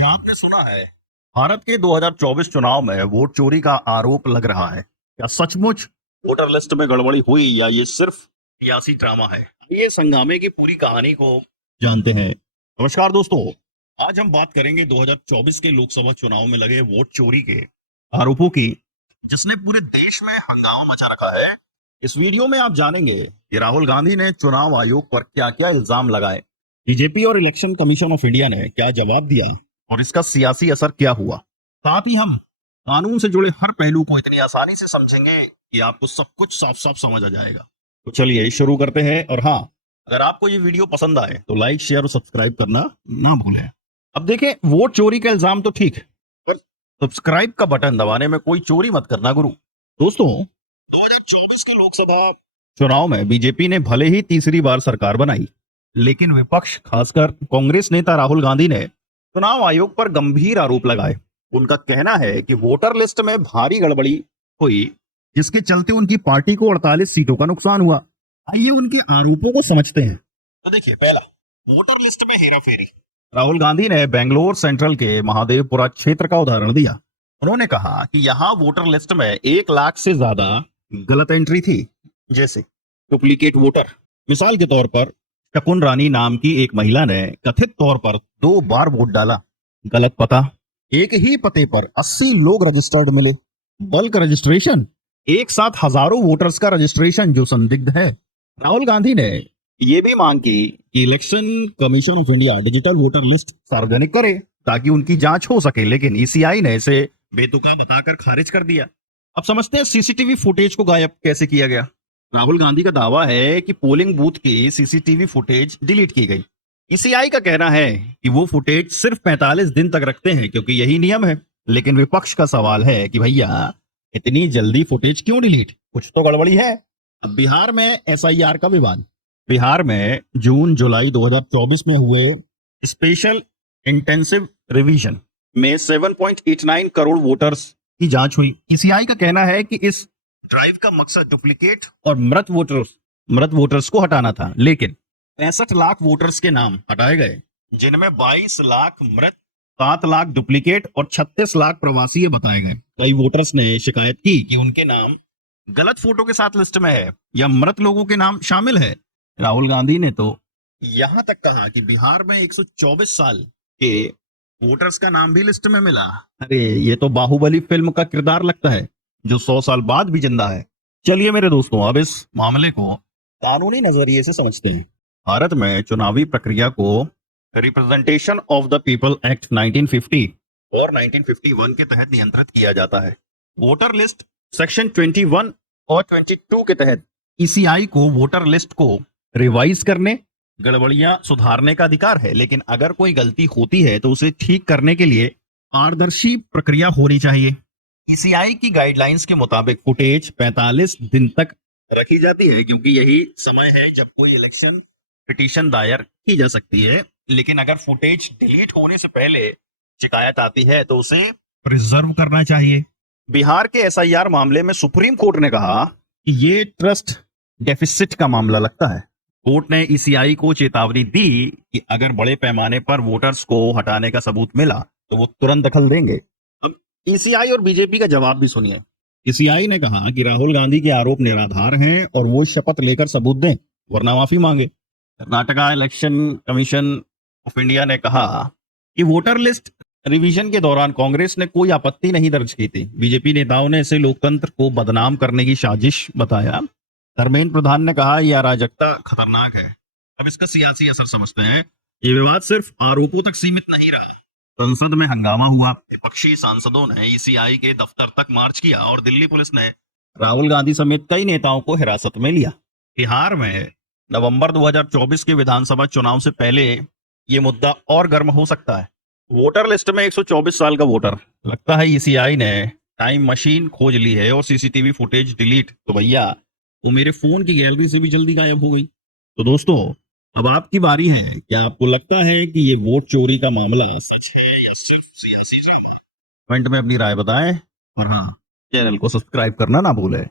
क्या आपने सुना है भारत के 2024 चुनाव में वोट चोरी का आरोप लग रहा है? क्या सचमुच वोटर लिस्ट में गड़बड़ी हुई या ये सिर्फ सियासी ड्रामा है? ये इस हंगामे की पूरी कहानी को जानते हैं। नमस्कार दोस्तों, आज हम बात करेंगे 2024 के लोकसभा चुनाव में लगे वोट चोरी के आरोपों की, जिसने पूरे देश में हंगामा मचा रखा है। इस वीडियो में आप जानेंगे कि राहुल गांधी ने चुनाव आयोग पर क्या क्या इल्जाम लगाए, बीजेपी और इलेक्शन कमीशन ऑफ इंडिया ने क्या जवाब दिया और इसका सियासी असर क्या हुआ। साथ ही हम कानून से जुड़े हर पहलू को इतनी आसानी से समझेंगे कि आपको सब कुछ साफ साफ समझ आ जाएगा। तो चलिए शुरू करते हैं। और हाँ, अगर आपको ये वीडियो पसंद आए तो लाइक, शेयर और सब्सक्राइब करना ना भूलें। अब देखें, वोट चोरी का इल्जाम तो ठीक है, पर सब्सक्राइब का बटन दबाने में कोई चोरी मत करना गुरु। दोस्तों, 2024 के लोकसभा चुनाव में बीजेपी ने भले ही तीसरी बार सरकार बनाई, लेकिन विपक्ष खासकर कांग्रेस नेता राहुल गांधी ने चुनाव आयोग पर गंभीर आरोप लगाए। उनका कहना है कि वोटर लिस्ट में भारी गड़बड़ी हुई, जिसके चलते उनकी पार्टी को 48 सीटों का नुकसान हुआ। आइए उनके आरोपों को समझते हैं। तो देखिए, पहला, वोटर लिस्ट में हेराफेरी। राहुल गांधी ने बेंगलोर सेंट्रल के महादेवपुरा क्षेत्र का उदाहरण दिया। उन्होंने कहा कि यहाँ वोटर लिस्ट में 1 लाख से ज्यादा गलत एंट्री थी, जैसे डुप्लीकेट वोटर। मिसाल के तौर पर शकुन रानी नाम की एक महिला ने कथित तौर पर 2 बार वोट डाला। गलत पता, एक ही पते पर 80 लोग रजिस्टर्ड मिले। बल्क रजिस्ट्रेशन, एक साथ हजारों वोटर्स का रजिस्ट्रेशन जो संदिग्ध है। राहुल गांधी ने यह भी मांग की कि election commission of India digital voter list सार्वजनिक करे ताकि उनकी जांच हो सके, लेकिन ईसीआई ने इसे बेतुका बताकर खारिज कर दिया। अब समझते हैं सीसीटीवी फुटेज को गायब कैसे किया गया। राहुल गांधी का दावा है कि पोलिंग बूथ की सीसीटीवी फुटेज डिलीट की गई। ईसीआई का कहना है कि वो फुटेज सिर्फ 45 दिन तक रखते हैं क्योंकि यही नियम है। लेकिन विपक्ष का सवाल है कि भैया, इतनी जल्दी फुटेज क्यों डिलीट? कुछ तो गड़बड़ी है। अब बिहार में एसआईआर का विवाद। बिहार में जून जुलाई 2024 में हुए स्पेशल इंटेंसिव रिवीजन में 7.89 करोड़ वोटर्स की जांच हुई। ईसीआई का कहना है कि इस ड्राइव का मकसद डुप्लीकेट और मृत वोटर्स को हटाना था, लेकिन 65 लाख वोटर्स के नाम हटाए गए, जिनमें 22 लाख मृत, 7 लाख डुप्लीकेट और 36 लाख प्रवासी बताए गए। कई वोटर्स ने शिकायत की कि उनके नाम गलत फोटो के साथ लिस्ट में है या मृत लोगों के नाम शामिल है। राहुल गांधी ने तो यहां तक कहा कि बिहार में 124 साल के वोटर्स का नाम भी लिस्ट में मिला। अरे, ये तो बाहुबली फिल्म का किरदार लगता है जो 100 साल बाद भी जिंदा है। चलिए मेरे दोस्तों, अब इस मामले को कानूनी नजरिए से समझते हैं। भारत में चुनावी प्रक्रिया को representation of the people act 1950 और 1951 के तहत नियंत्रित किया जाता है। वोटर लिस्ट सेक्शन 21 और 22 के तहत ईसीआई को वोटर लिस्ट को रिवाइज करने, गड़बड़ियां सुधारने का अधिकार है, लेकिन अगर कोई गलती होती है तो उसे ठीक करने के लिए पारदर्शी प्रक्रिया होनी चाहिए। ईसीआई की गाइडलाइंस के मुताबिक फुटेज 45 दिन तक रखी जाती है क्योंकि यही समय है जब कोई इलेक्शन पिटीशन दायर की जा सकती है। लेकिन अगर फुटेज डिलीट होने से पहले शिकायत आती है तो उसे प्रिजर्व करना चाहिए। बिहार के एसआईआर मामले में सुप्रीम कोर्ट ने कहा कि ये ट्रस्ट डेफिसिट का मामला लगता है। कोर्ट ने ईसीआई को चेतावनी दी कि अगर बड़े पैमाने पर वोटर्स को हटाने का सबूत मिला तो वो तुरंत दखल देंगे। अब ईसीआई और बीजेपी का जवाब भी सुनिए। ईसीआई ने कहा कि राहुल गांधी के आरोप निराधार हैं और वो शपथ लेकर सबूत दें, वरना माफी मांगे। Karnataka election commission of India ने कहा कि वोटर लिस्ट रिवीजन के दौरान कांग्रेस ने कोई आपत्ति नहीं दर्ज की थी। बीजेपी नेताओं ने इसे लोकतंत्र को बदनाम करने की साजिश बताया। धर्मेंद्र प्रधान ने कहा यह अराजकता खतरनाक है। अब इसका सियासी असर समझते हैं। ये विवाद सिर्फ आरोपों तक सीमित नहीं रहा। संसद में हंगामा हुआ। विपक्षी सांसदों ने ईसीआई के दफ्तर तक मार्च किया और दिल्ली पुलिस ने राहुल गांधी समेत कई नेताओं को हिरासत में लिया। बिहार में नवंबर 2024 के विधानसभा चुनाव से पहले ये मुद्दा और गर्म हो सकता है। वोटर लिस्ट में 124 साल का वोटर, लगता है ईसीआई ने टाइम मशीन खोज ली है और सीसीटीवी फुटेज डिलीट तो भैया वो मेरे फोन की गैलरी से भी जल्दी गायब हो गई। तो दोस्तों, अब आपकी बारी है। क्या आपको लगता है कि ये वोट चोरी का मामला सच है या सिर्फ सियासी ड्रामा? कमेंट में अपनी राय बताएं और हाँ, चैनल को सब्सक्राइब करना ना भूलें।